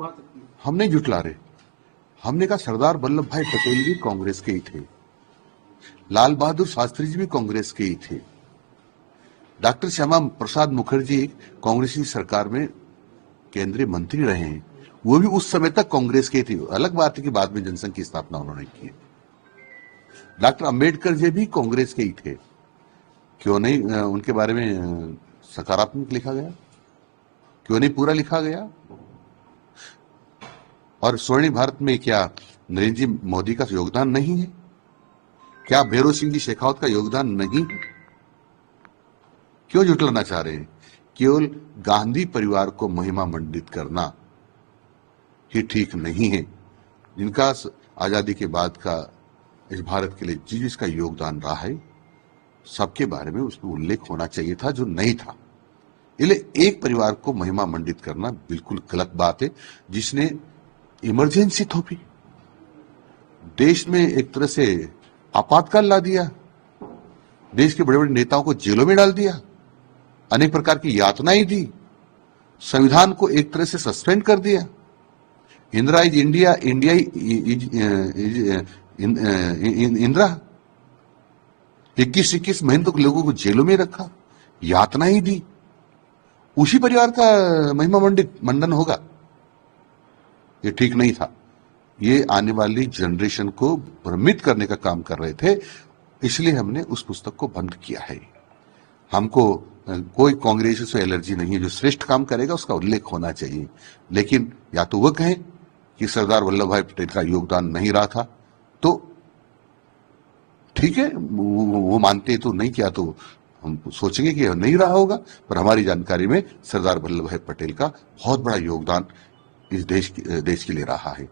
छुपा सकती है। हम नहीं जुटला रहे, हमने कहा सरदार वल्लभ भाई पटेल भी कांग्रेस के ही थे, लाल बहादुर शास्त्री जी भी कांग्रेस के ही थे, डॉक्टर श्यामा प्रसाद मुखर्जी कांग्रेस की सरकार में केंद्रीय मंत्री रहे हैं, वो भी उस समय तक कांग्रेस के थे। अलग बात है कि बाद में जनसंघ की स्थापना उन्होंने की। डॉक्टर अंबेडकर जी भी कांग्रेस के ही थे, क्यों नहीं उनके बारे में सकारात्मक लिखा गया, क्यों नहीं पूरा लिखा गया? और स्वर्णिम भारत में क्या नरेंद्र जी मोदी का योगदान नहीं है? क्या भैरव सिंह जी शेखावत का योगदान नहीं है? क्यों जुटलाना चाह रहे हैं? केवल गांधी परिवार को महिमा मंडित करना ही ठीक नहीं है। जिनका आजादी के बाद का इस भारत के लिए जिसका योगदान रहा है, सबके बारे में उसमें उल्लेख होना चाहिए था, जो नहीं था। इसलिए एक परिवार को महिमा मंडित करना बिल्कुल गलत बात है, जिसने इमरजेंसी थोपी, देश में एक तरह से आपातकाल ला दिया, देश के बड़े बड़े नेताओं को जेलों में डाल दिया, अनेक प्रकार की यातनाएं दी, संविधान को एक तरह से सस्पेंड कर दिया। Indira is India, India Indira 21 महीने तक लोगों को जेलों में रखा, यातनाएं दी। उसी परिवार का महिमा मंडन होगा? ये ठीक नहीं था। ये आने वाली जनरेशन को भ्रमित करने का काम कर रहे थे, इसलिए हमने उस पुस्तक को बंद किया है। हमको कोई कांग्रेस से एलर्जी नहीं है, जो श्रेष्ठ काम करेगा उसका उल्लेख होना चाहिए। लेकिन या तो वह कहें कि सरदार वल्लभ भाई पटेल का योगदान नहीं रहा था, तो ठीक है, वो मानते तो नहीं किया, तो हम सोचेंगे कि नहीं रहा होगा, पर हमारी जानकारी में सरदार वल्लभ भाई पटेल का बहुत बड़ा योगदान इस देश के लिए रहा है।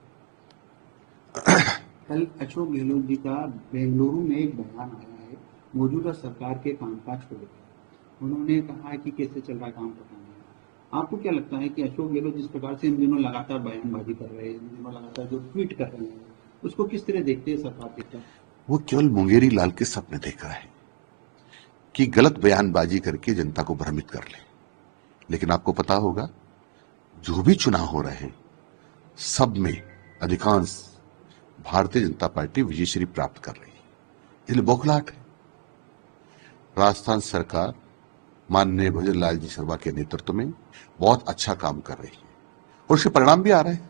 कल अशोक गहलोत जी का बेंगलुरु में एक बयान आया है मौजूदा सरकार के कामकाज को लेकर। उन्होंने कहा है कि कैसे चल रहा है काम पता नहीं। आपको क्या लगता है कि अशोक गहलोत जिस प्रकार से इन दिनों लगातार बयानबाजी कर रहे हैं, इन दिनों लगातार जो ट्वीट कर रहे हैं, उसको किस तरह देखते हैं सरकार देखता है? वो केवल मुंगेरी लाल के सपने देख रहा है कि गलत बयानबाजी करके जनता को भ्रमित कर ले। लेकिन आपको पता होगा, जो भी चुनाव हो रहे हैं, सब में अधिकांश भारतीय जनता पार्टी विजयश्री प्राप्त कर रही है। इसलिए बौखलाहट है। राजस्थान सरकार माननीय भजन लाल जी शर्मा के नेतृत्व में बहुत अच्छा काम कर रही है और उसके परिणाम भी आ रहे हैं।